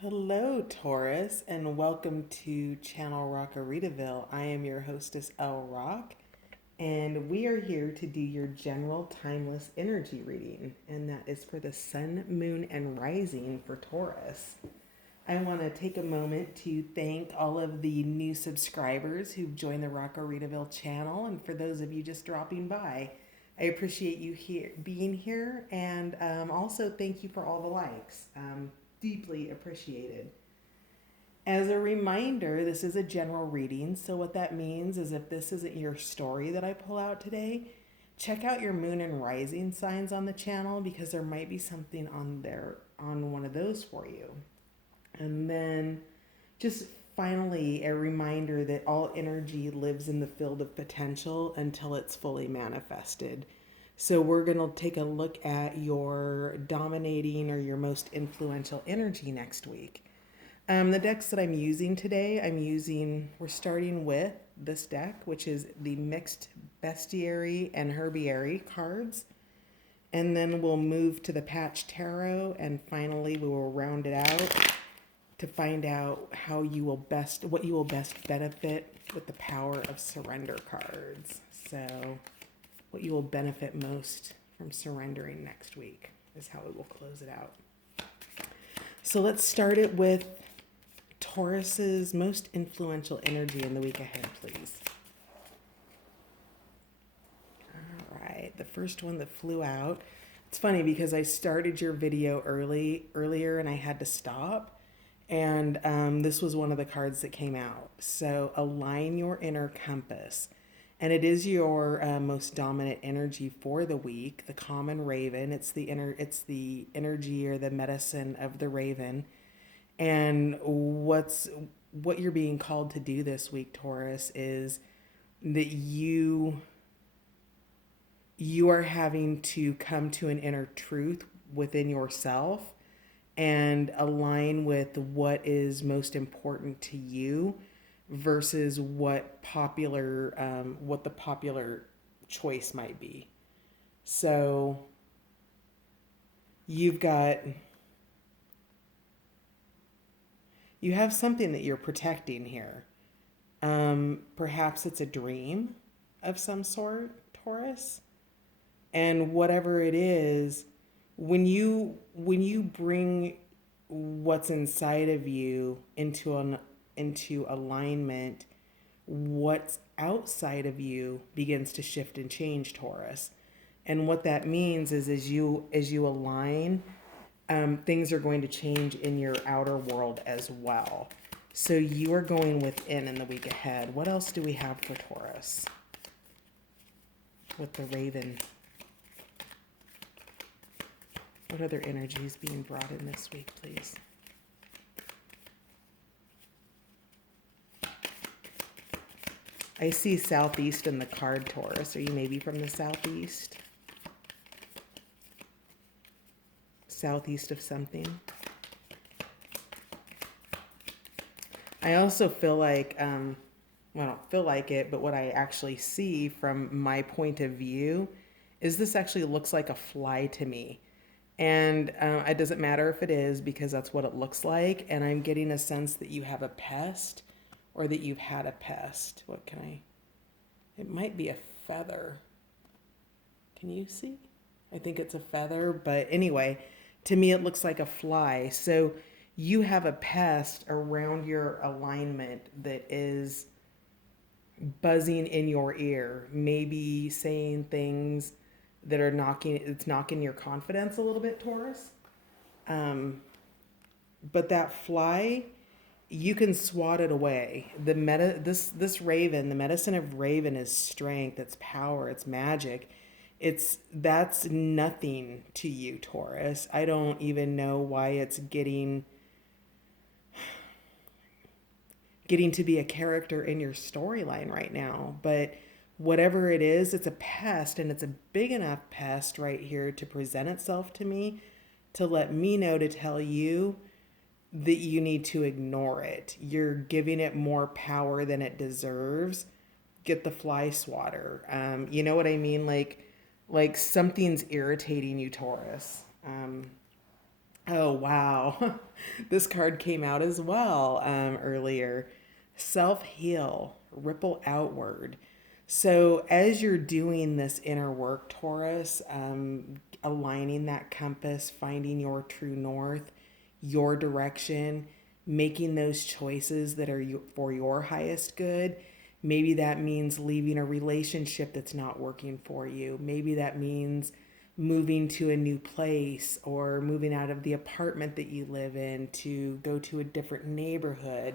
Hello, Taurus, and welcome to Channel Rockaritaville. I am your hostess, El Rock, and we are here to do your general timeless energy reading, and that is for the sun, moon, and rising for Taurus. I want to take a moment to thank all of the new subscribers who've joined the Rockaritaville channel, and for those of you just dropping by, I appreciate you here being here, and also thank you for all the likes. Deeply appreciated. As a reminder, this is a general reading, so what that means is if this isn't your story that I pull out today, check out your moon and rising signs on the channel because there might be something on there on one of those for you. And then just finally, a reminder that all energy lives in the field of potential until it's fully manifested. So, we're going to take a look at your dominating or your most influential energy next week. The decks that I'm using today, we're starting with this deck, which is the mixed bestiary and herbiary cards. And then we'll move to the patch tarot, and finally we will round it out to find out what you will best benefit with the power of surrender cards. So, what you will benefit most from surrendering next week is how we will close it out. So, let's start it with Taurus's most influential energy in the week ahead, please. All right, the first one that flew out. It's funny because I started your video earlier and I had to stop. And this was one of the cards that came out. So align your inner compass. And it is your most dominant energy for the week, the common raven. It's the energy or the medicine of the raven. And what you're being called to do this week, Taurus, is that you are having to come to an inner truth within yourself and align with what is most important to you versus what the popular choice might be. So you have something that you're protecting here. Perhaps it's a dream of some sort, Taurus. And whatever it is, when you bring what's inside of you into alignment, what's outside of you begins to shift and change, Taurus. And what that means is as you align, things are going to change in your outer world as well. So you are going within in the week ahead. What else do we have for Taurus with the raven? What other energy is being brought in this week, please? I see southeast in the card, Taurus. Are you maybe from the southeast? Southeast of something? I also feel like, well, I don't feel like it, but what I actually see from my point of view is this actually looks like a fly to me. And it doesn't matter if it is because that's what it looks like. And I'm getting a sense that you have a pest or that you've had a pest. It might be a feather. Can you see? I think it's a feather. But anyway, to me, it looks like a fly. So you have a pest around your alignment that is buzzing in your ear, maybe saying things that are knocking your confidence a little bit, Taurus. But that fly, you can swat it away. This raven, the medicine of raven is strength, it's power, it's magic. That's nothing to you, Taurus. I don't even know why it's getting to be a character in your storyline right now, but whatever it is, it's a pest, and it's a big enough pest right here to present itself to me, to let me know to tell you that you need to ignore it. You're giving it more power than it deserves. Get the fly swatter. You know what I mean? Like something's irritating you, Taurus. Oh, wow. This card came out as well earlier. Self heal, ripple outward. So, as you're doing this inner work, Taurus, aligning that compass, finding your true north, your direction, making those choices that are for your highest good. Maybe that means leaving a relationship that's not working for you. Maybe that means moving to a new place or moving out of the apartment that you live in to go to a different neighborhood,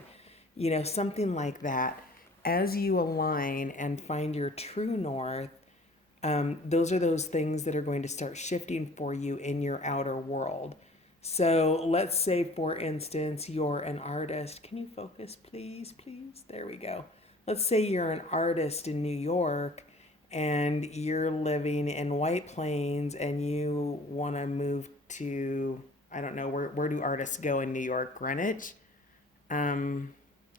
something like that. As you align and find your true north, those are those things that are going to start shifting for you in your outer world. So let's say, for instance, you're an artist. Can you focus, please? Please? There we go. Let's say you're an artist in New York and you're living in White Plains and you want to move to, I don't know, where do artists go in New York? Greenwich? Um,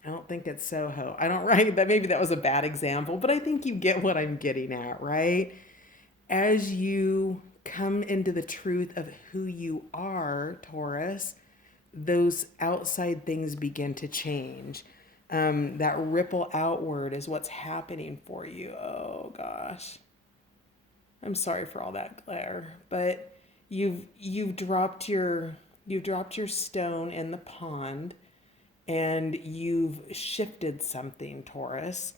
I don't think it's Soho. I don't right that maybe that was a bad example, but I think you get what I'm getting at, right? As you come into the truth of who you are, Taurus, those outside things begin to change. That ripple outward is what's happening for you. Oh gosh, I'm sorry for all that glare, but you've dropped your stone in the pond, and you've shifted something, Taurus.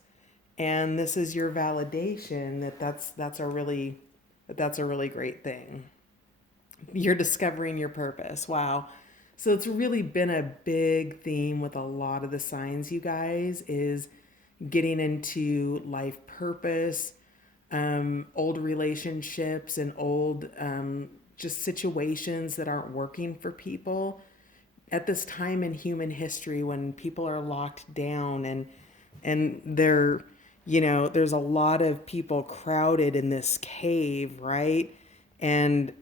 And this is your validation that that's a really great thing. You're discovering your purpose. Wow. So it's really been a big theme with a lot of the signs, you guys, is getting into life purpose, old relationships and old just situations that aren't working for people at this time in human history when people are locked down and there's a lot of people crowded in this cave, right? And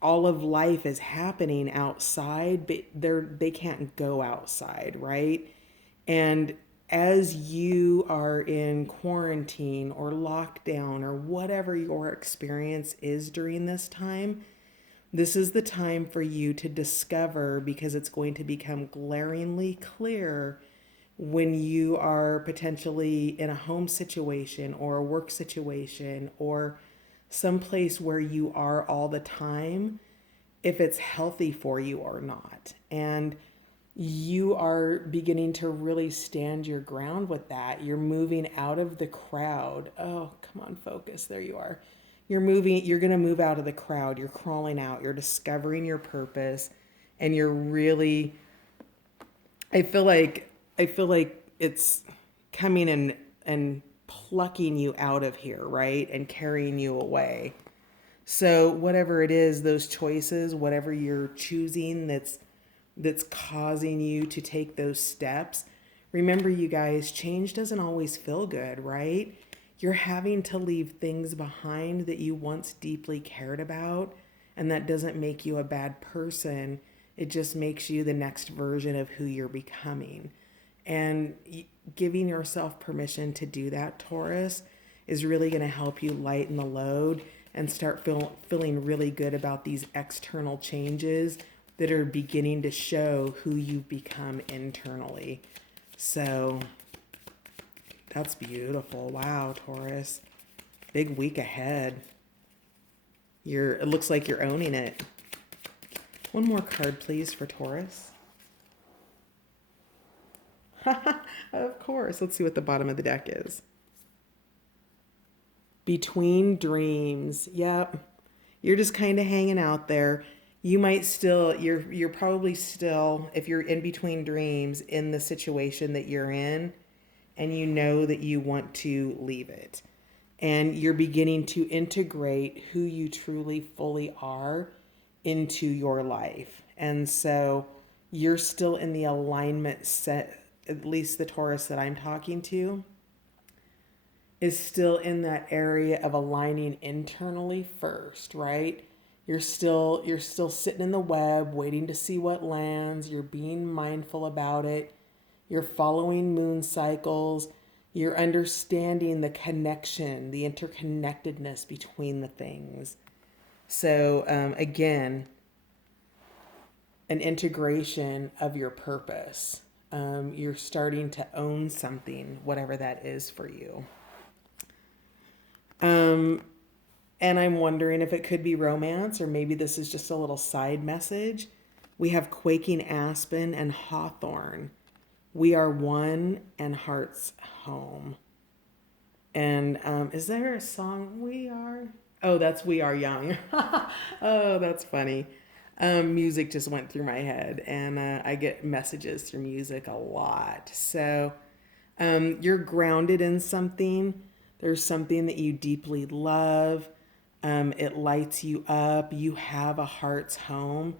all of life is happening outside, but they can't go outside, right? And as you are in quarantine or lockdown or whatever your experience is during this time, this is the time for you to discover, because it's going to become glaringly clear when you are potentially in a home situation or a work situation or someplace where you are all the time, if it's healthy for you or not. And you are beginning to really stand your ground with that. You're moving out of the crowd. Oh, come on, focus. There you are. You're going to move out of the crowd. You're crawling out. You're discovering your purpose, and you're really I feel like it's coming and plucking you out of here, right? And carrying you away. So whatever it is, those choices, whatever you're choosing that's causing you to take those steps. Remember, you guys, change doesn't always feel good, right? You're having to leave things behind that you once deeply cared about, and that doesn't make you a bad person. It just makes you the next version of who you're becoming. And giving yourself permission to do that, Taurus, is really going to help you lighten the load and start feeling really good about these external changes that are beginning to show who you've become internally. So that's beautiful. Wow, Taurus. Big week ahead. It looks like you're owning it. One more card, please, for Taurus. Of course. Let's see what the bottom of the deck is. Between dreams. Yep. You're just kind of hanging out there. You're probably still, if you're in between dreams, in the situation that you're in, and you know that you want to leave it. And you're beginning to integrate who you truly fully are into your life. And so you're still in the alignment set, at least the Taurus that I'm talking to is still in that area of aligning internally first, right? You're still sitting in the web waiting to see what lands. You're being mindful about it. You're following moon cycles. You're understanding the connection, the interconnectedness between the things. So again, an integration of your purpose. You're starting to own something, whatever that is for you. And I'm wondering if it could be romance, or maybe this is just a little side message. We have quaking aspen and hawthorn. We are one and heart's home. And is there a song, We Are? Oh, that's We Are Young. Oh, that's funny. Music just went through my head, and I get messages through music a lot. So you're grounded in something. There's something that you deeply love. It lights you up. You have a heart's home,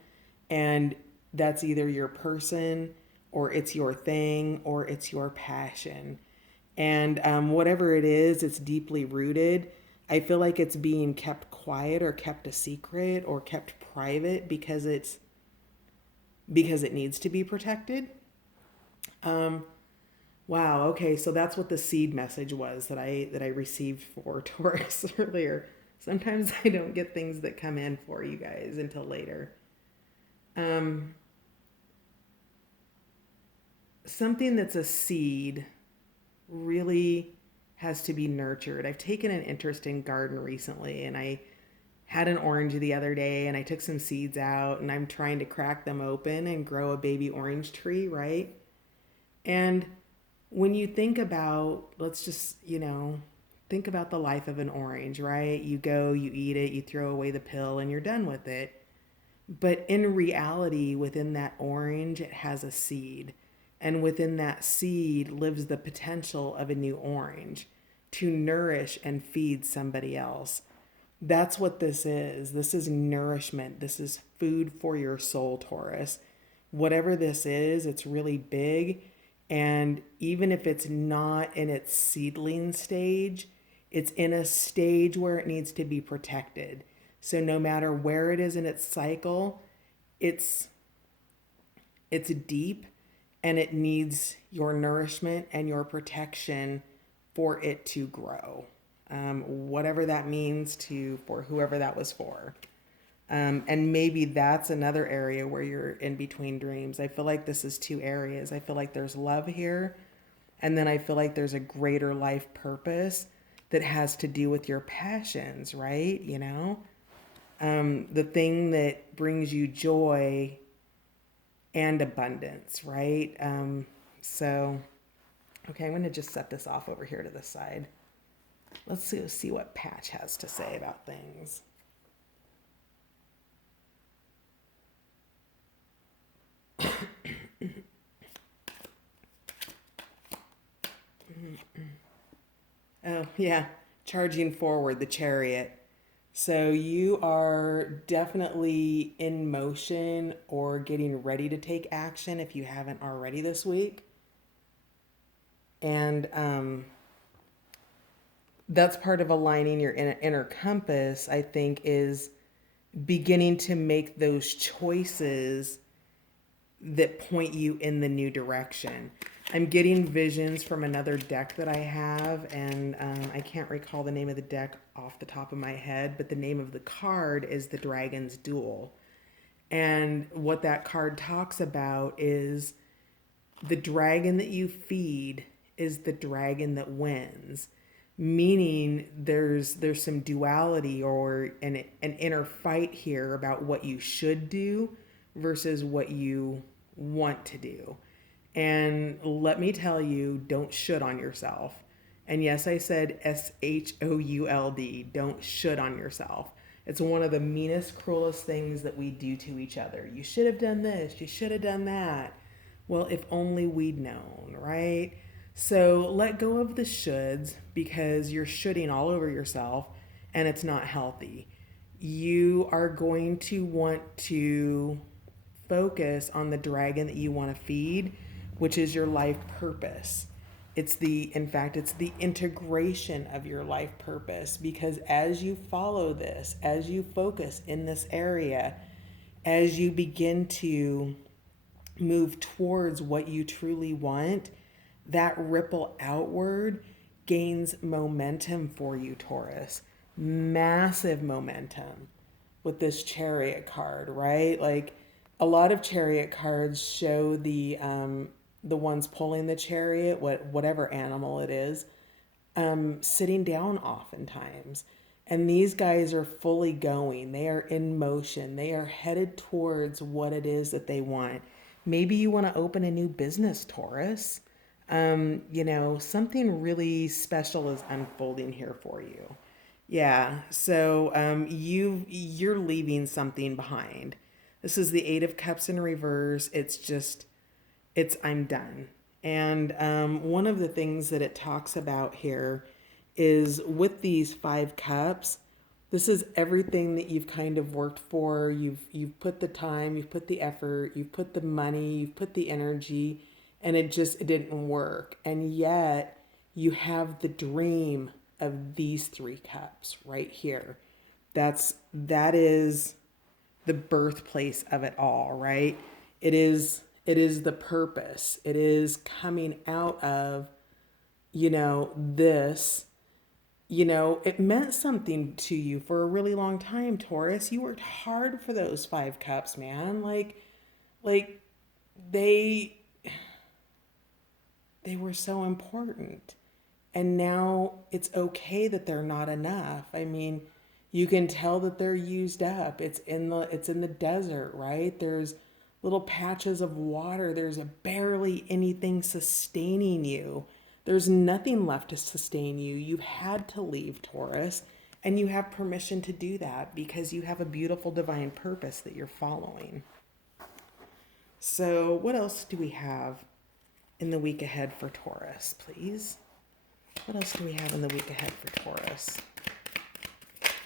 and that's either your person, or it's your thing, or it's your passion. And whatever it is, it's deeply rooted. I feel like it's being kept quiet, or kept a secret, or kept private because it needs to be protected. Wow. Okay. So that's what the seed message was that I received for Taurus earlier. Sometimes I don't get things that come in for you guys until later. Um, Something that's a seed really has to be nurtured. I've taken an interest in garden recently, and I had an orange the other day, and I took some seeds out, and I'm trying to crack them open and grow a baby orange tree, right? And when you think about, let's just, think about the life of an orange, right? You go, you eat it, you throw away the pill, and you're done with it. But in reality, within that orange, it has a seed. And within that seed lives the potential of a new orange to nourish and feed somebody else. That's what this is. This is nourishment. This is food for your soul, Taurus. Whatever this is, it's really big. And even if it's not in its seedling stage, it's in a stage where it needs to be protected. So no matter where it is in its cycle, it's it's deep, and it needs your nourishment and your protection for it to grow. Whatever that means to for whoever that was for. And maybe that's another area where you're in between dreams. I feel like this is two areas. I feel like there's love here, and then I feel like there's a greater life purpose that has to do with your passions, right? The thing that brings you joy and abundance, right? So, okay, I'm going to just set this off over here to the side. Let's see what Patch has to say about things. Oh, yeah, charging forward, the chariot. So you are definitely in motion or getting ready to take action if you haven't already this week. And that's part of aligning your inner compass, I think, is beginning to make those choices that point you in the new direction. I'm getting visions from another deck that I have, and I can't recall the name of the deck off the top of my head, but the name of the card is the Dragon's Duel. And what that card talks about is the dragon that you feed is the dragon that wins, meaning there's some duality or an inner fight here about what you should do versus what you want to do. And let me tell you, don't should on yourself. And yes, I said SHOULD. Don't should on yourself. It's one of the meanest, cruelest things that we do to each other. You should have done this. You should have done that. Well, if only we'd known, right? So let go of the shoulds, because you're shoulding all over yourself, and it's not healthy. You are going to want to focus on the dragon that you want to feed, which is your life purpose. It's the integration of your life purpose, because as you follow this, as you focus in this area, as you begin to move towards what you truly want, that ripple outward gains momentum for you, Taurus. Massive momentum with this chariot card, right? Like, a lot of chariot cards show the ones pulling the chariot, whatever animal it is, sitting down oftentimes. And these guys are fully going. They are in motion. They are headed towards what it is that they want. Maybe you want to open a new business, Taurus. Something really special is unfolding here for you. Yeah. So you're leaving something behind. This is the Eight of Cups in reverse. It's I'm done. And one of the things that it talks about here is with these 5 cups, this is everything that you've kind of worked for. You've put the time, you've put the effort, you've put the money, you've put the energy, and it didn't work. And yet you have the dream of these 3 cups right here. That is the birthplace of it all, right? It is the purpose. It is coming out of, this, it meant something to you for a really long time, Taurus. You worked hard for those 5 cups, man. Like they they were so important. And now it's okay that they're not enough. I mean, you can tell that they're used up. It's in the desert, right? There's little patches of water. There's barely anything sustaining you. There's nothing left to sustain you. You've had to leave, Taurus, and you have permission to do that because you have a beautiful divine purpose that you're following. So, what else do we have in the week ahead for Taurus, please? What else do we have in the week ahead for Taurus?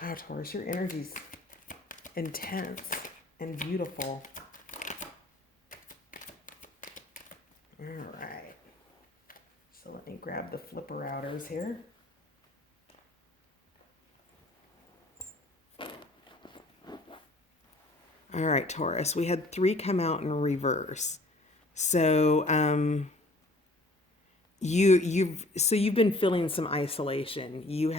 Wow, Taurus, your energy's intense and beautiful. All right. So let me grab the flipper outers here. All right, Taurus, we had 3 come out in reverse. So, you've been feeling some isolation. You're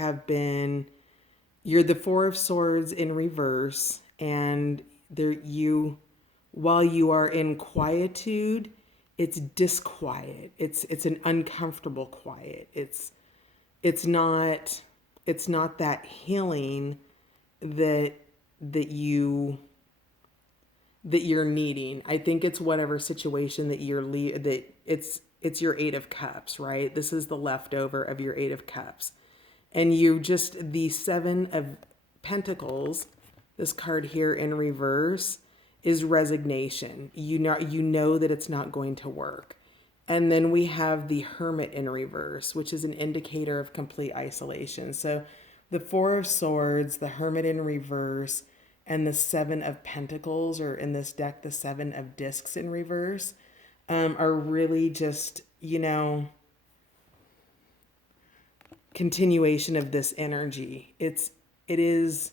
the 4 of Swords in reverse, and while you are in quietude, it's disquiet. It's an uncomfortable quiet. It's not that healing that you're needing. I think it's whatever situation that it's your 8 of Cups, right? This is the leftover of your 8 of Cups. And the 7 of Pentacles, this card here in reverse, is resignation. You know that it's not going to work. And then we have the Hermit in reverse, which is an indicator of complete isolation. So the 4 of Swords, the Hermit in reverse, and the 7 of Pentacles, or in this deck, the 7 of Discs in reverse, are really just, continuation of this energy. It is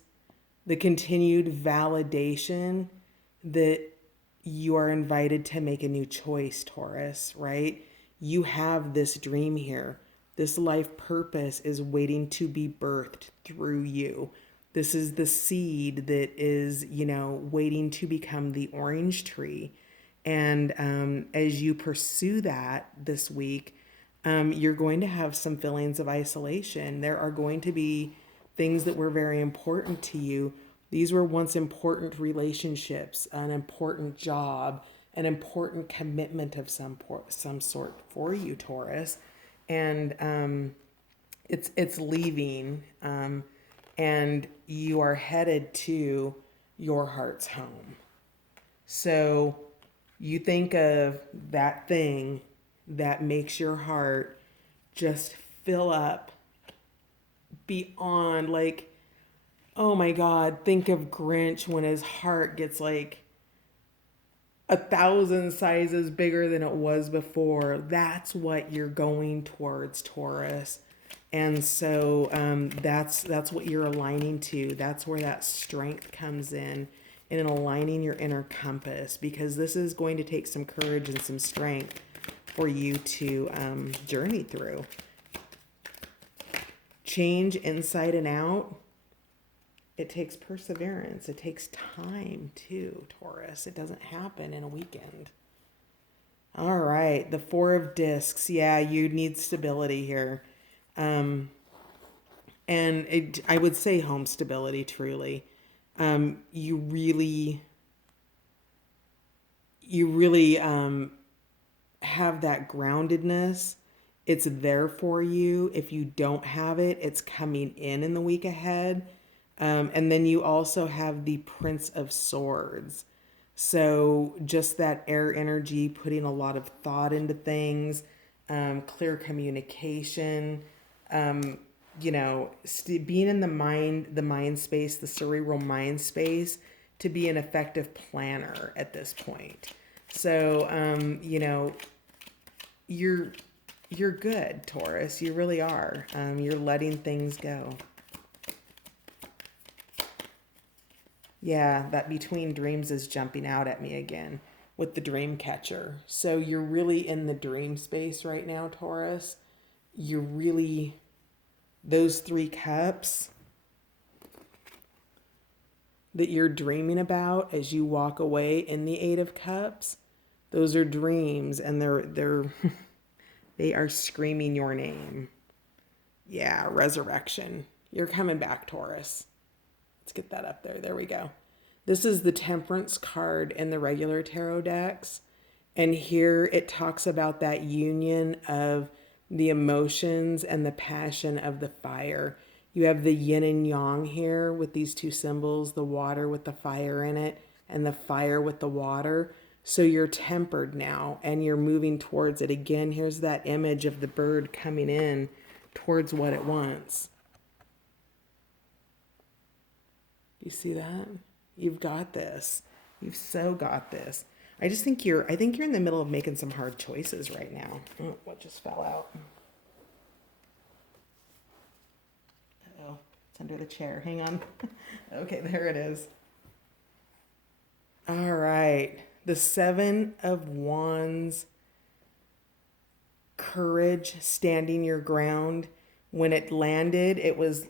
the continued validation that you are invited to make a new choice, Taurus, right? You have this dream here. This life purpose is waiting to be birthed through you. This is the seed that is, waiting to become the orange tree. And as you pursue that this week, you're going to have some feelings of isolation. There are going to be things that were very important to you. These were once important relationships, an important job, an important commitment of some sort for you, Taurus. And it's leaving, and you are headed to your heart's home. So you think of that thing that makes your heart just fill up beyond, like, oh my God, think of Grinch when his heart gets like 1,000 sizes bigger than it was before. That's what you're going towards, Taurus. And so that's what you're aligning to. That's where that strength comes in aligning your inner compass, because this is going to take some courage and some strength for you to journey through. Change inside and out it takes perseverance. It takes time too, Taurus. It doesn't happen in a weekend. All right, the Four of Discs. Yeah, you need stability here. Um, and I would say home stability, truly. You really, have that groundedness. It's there for you. If you don't have it, it's coming in the week ahead. And then you also have the Prince of Swords. So just that air energy, putting a lot of thought into things, clear communication, being in the mind space, the cerebral mind space, to be an effective planner at this point. So, you're you're good, Taurus. You really are. You're letting things go. Yeah, that between dreams is jumping out at me again with the dream catcher. So you're really in the dream space right now, Taurus. You're really, those three cups that you're dreaming about as you walk away in the Eight of Cups, those are dreams, and they're they are screaming your name. Yeah, resurrection. You're coming back, Taurus. Let's get that up there. There we go. This is the Temperance card in the regular tarot decks. And here it talks about that union of the emotions and the passion of the fire. You have the yin and yang here with these two symbols, the water with the fire in it and the fire with the water. So you're tempered now and you're moving towards it. Again, here's that image of the bird coming in towards what it wants. You see that? You've got this. You've so got this. I think you're in the middle of making some hard choices right now. Oh, what just fell out? Uh-oh, it's under the chair. Hang on. Okay, there it is. All right. The Seven of Wands. Courage, standing your ground. When it landed, it was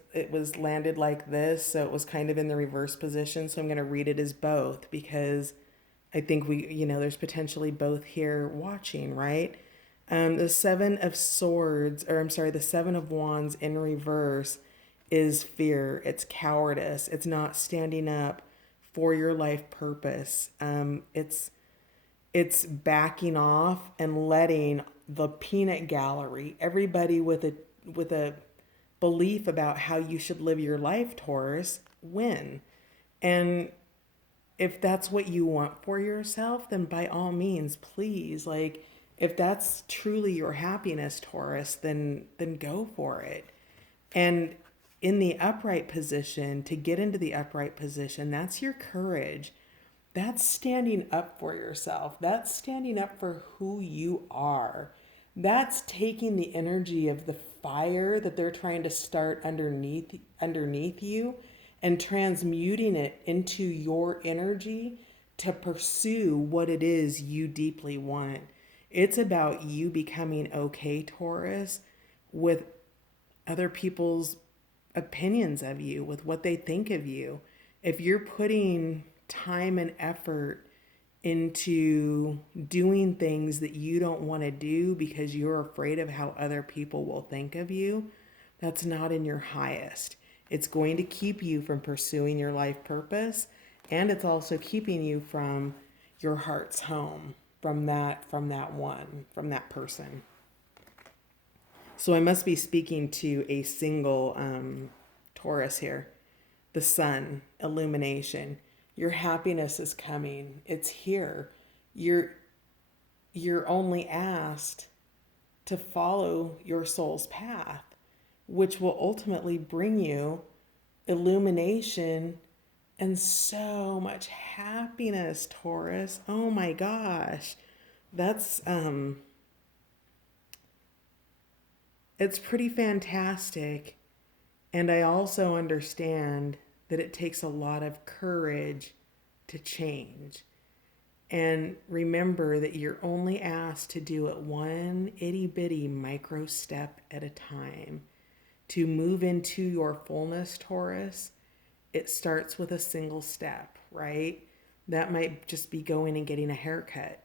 landed like this, so it was kind of in the reverse position. So I'm going to read it as both because I think there's potentially both here watching, right? The Seven of Swords, or I'm sorry, the Seven of Wands in reverse is fear. It's cowardice. It's not standing up for your life purpose. It's backing off and letting the peanut gallery, everybody with a belief about how you should live your life, Taurus, win. And if that's what you want for yourself, then by all means, please, like, if that's truly your happiness, Taurus, then go for it. And in the upright position, to get into the upright position, that's your courage. That's standing up for yourself. That's standing up for who you are. That's taking the energy of the fire that they're trying to start underneath you and transmuting it into your energy to pursue what it is you deeply want. It's about you becoming okay, Taurus, with other people's opinions of you, with what they think of you. If you're putting time and effort into doing things that you don't want to do because you're afraid of how other people will think of you, that's not in your highest. It's going to keep you from pursuing your life purpose, and it's also keeping you from your heart's home, from that person. So I must be speaking to a single Taurus here. The sun, illumination. Your happiness is coming. It's here. You're only asked to follow your soul's path, which will ultimately bring you illumination and so much happiness, Taurus. Oh my gosh. That's it's pretty fantastic. And I also understand that it takes a lot of courage to change. And remember that you're only asked to do it one itty bitty micro step at a time. To move into your fullness, Taurus, it starts with a single step, right? That might just be going and getting a haircut.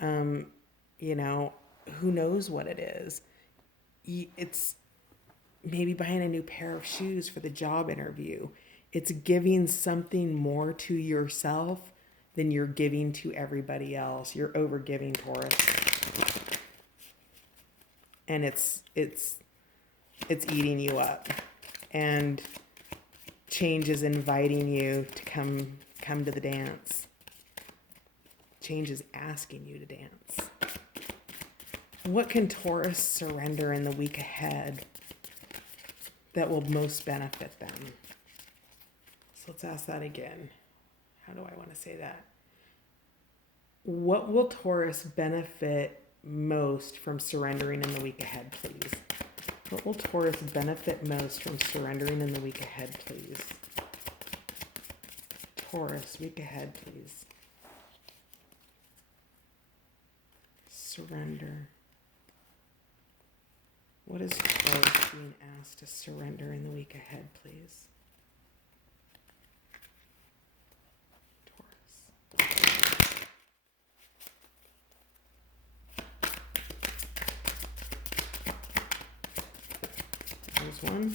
Um, you know, who knows what it is? It's maybe buying a new pair of shoes for the job interview. It's giving something more to yourself than you're giving to everybody else. You're over giving, Taurus. And it's eating you up. And change is inviting you to come to the dance. Change is asking you to dance. What can Taurus surrender in the week ahead that will most benefit them? So let's ask that again. How do I want to say that? What will Taurus benefit most from surrendering in the week ahead, please? What will Taurus benefit most from surrendering in the week ahead, please? Taurus, week ahead, please. Surrender. What is Taurus being asked to surrender in the week ahead, please? Taurus. There's one.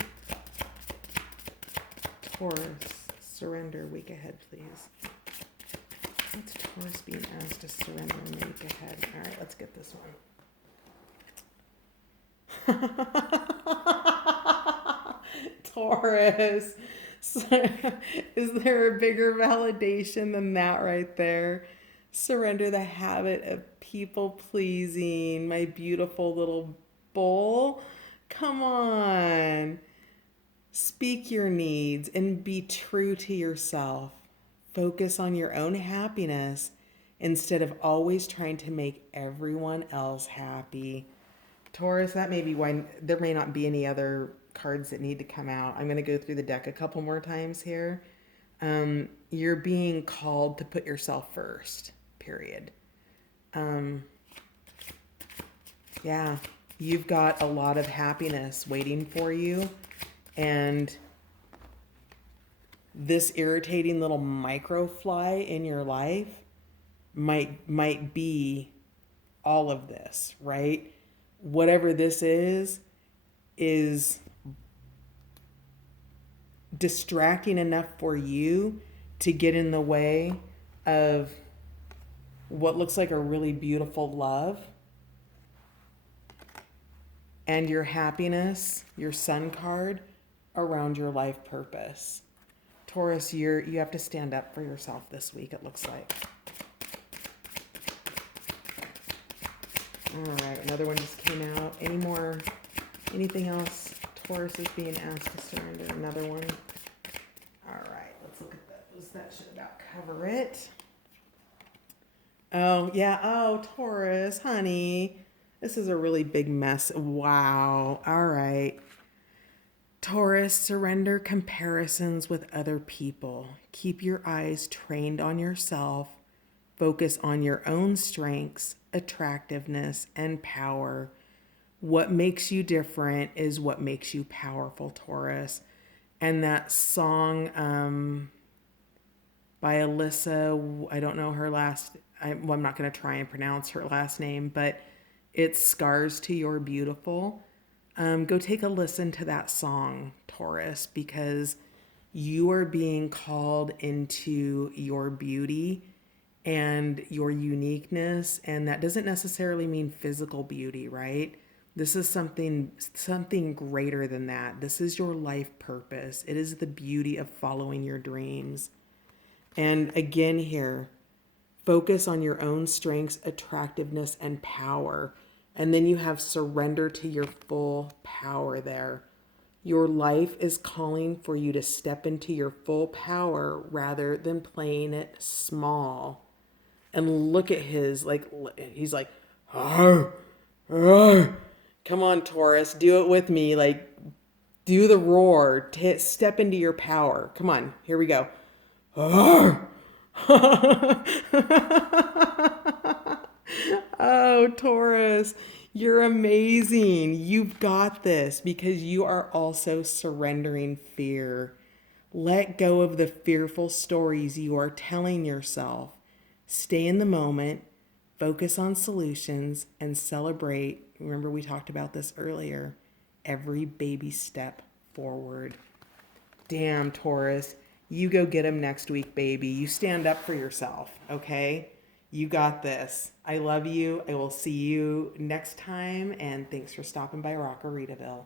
Taurus, surrender, week ahead, please. What's Taurus being asked to surrender in the week ahead? All right, let's get this one. Taurus. Is there a bigger validation than that right there? Surrender the habit of people pleasing, my beautiful little bull. Come on. Speak your needs and be true to yourself. Focus on your own happiness instead of always trying to make everyone else happy. Taurus, that may be why there may not be any other cards that need to come out. I'm going to go through the deck a couple more times here. You're being called to put yourself first, period. Yeah, you've got a lot of happiness waiting for you. And this irritating little microfly in your life might be all of this, right? Whatever this is distracting enough for you to get in the way of what looks like a really beautiful love and your happiness, your sun card, around your life purpose. Taurus, you have to stand up for yourself this week, it looks like. All right, another one just came out. Anything else Taurus is being asked to surrender? Another one. All right, let's look at those. That should about cover it. Oh, yeah. Oh, Taurus, honey. This is a really big mess. Wow. All right. Taurus, surrender comparisons with other people. Keep your eyes trained on yourself. Focus on your own strengths, attractiveness, and power. What makes you different is what makes you powerful, Taurus. And that song by Alyssa, I don't know her last, I'm not going to try and pronounce her last name, but it's Scars to Your Beautiful. Go take a listen to that song, Taurus, because you are being called into your beauty and your uniqueness. And that doesn't necessarily mean physical beauty, right? This is something greater than that. This is your life purpose. It is the beauty of following your dreams. And again here, focus on your own strengths, attractiveness, and power. And then you have surrender to your full power there. Your life is calling for you to step into your full power rather than playing it small. And look at he's like, "Arr, arr." Come on, Taurus, do it with me. Like, do the roar. Step into your power. Come on, here we go. Arr. Oh, Taurus, you're amazing. You've got this because you are also surrendering fear. Let go of the fearful stories you are telling yourself. Stay in the moment, focus on solutions, and celebrate. Remember, we talked about this earlier. Every baby step forward. Damn, Taurus. You go get him next week, baby. You stand up for yourself, okay? You got this. I love you. I will see you next time, and thanks for stopping by Rockaritaville.